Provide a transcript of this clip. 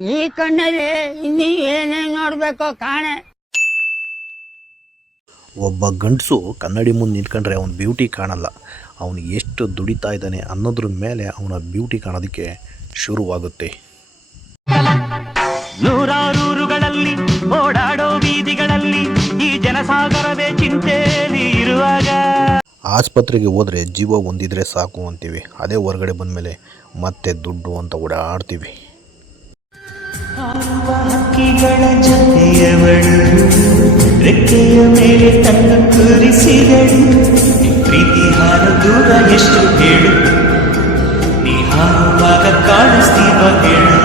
ಈ ಕಣ್ಣಲ್ಲಿ ಇನ್ನೀ ಏನೇನ್ ನೋಡ್ಬೇಕೋ ಕಾಣೆ. ಒಬ್ಬ ಗಂಡಸು ಕನ್ನಡಿ ಮುಂದೆ ನಿಂತ್ಕೊಂಡ್ರೆ ಅವನ ಬ್ಯೂಟಿ ಕಾಣಲ್ಲ. ಅವನು ಎಷ್ಟು ದುಡಿತಾ ಇದ್ದಾನೆ ಅನ್ನೋದ್ರ ಮೇಲೆ ಅವನ ಬ್ಯೂಟಿ ಕಾಣೋದಕ್ಕೆ ಶುರುವಾಗುತ್ತೆ. ನೂರಾರೂರುಗಳಲ್ಲಿ ಓಡಾಡೋ ಬೀದಿಗಳಲ್ಲಿ ಈ ಜನಸಾಗರವೇ ಚಿಂತೆಯಲ್ಲಿ ಇರುವಾಗ ಆಸ್ಪತ್ರೆಗೆ ಹೋದರೆ ಜೀವ ಹೊಂದಿದ್ರೆ ಸಾಕು ಅಂತೀವಿ. ಅದೇ ಹೊರಗಡೆ ಬಂದಮೇಲೆ ಮತ್ತೆ ದುಡ್ಡು ಅಂತ ಓಡಾಡ್ತೀವಿ. ಹಕ್ಕಿಗಳ ಜೊತೆಯವಳು ರೆಕ್ಕೆಯ ಮೇಲೆ ತನ್ನ ಕೂರಿಸಿದಳು. ಪ್ರೀತಿ ಹಾರು ದೂರ ಎಷ್ಟು ಹೇಳು, ನೀ ಹಾರುವಾಗ ಕಾಣಿಸ್ತೀವ ಹೇಳು.